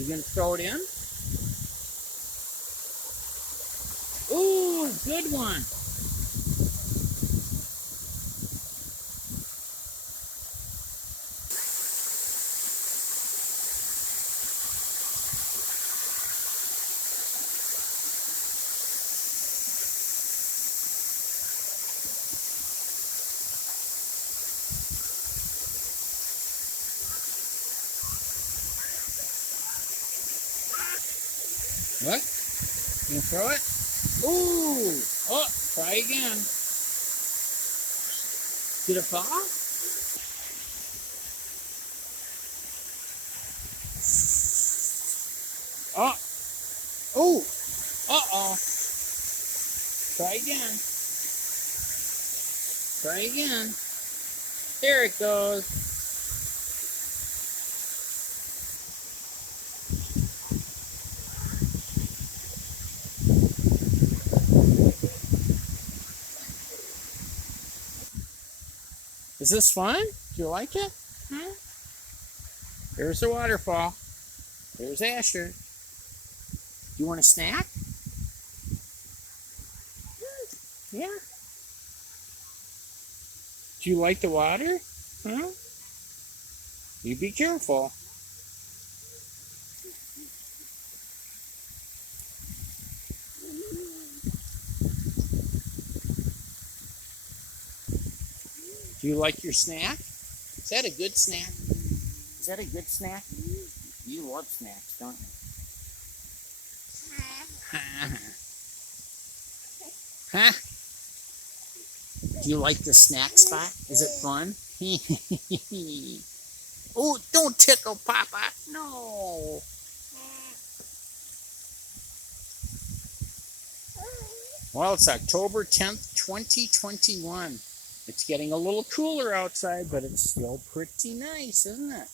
You gonna throw it in? Ooh, good one. What? You gonna throw it? Ooh! Oh, try again. Did it fall? Oh! Oh! Uh-oh! Try again. Try again. There it goes. Is this fun? Do you like it? Huh? There's a waterfall. There's Asher. Do you want a snack? Yeah. Do you like the water? Huh? You be careful. Do you like your snack? Is that a good snack? Is that a good snack? You love snacks, don't you? Huh? Do you like the snack spot? Is it fun? Oh, don't tickle Papa. No. Well, it's October 10th, 2021. It's getting a little cooler outside, but it's still pretty nice, isn't it?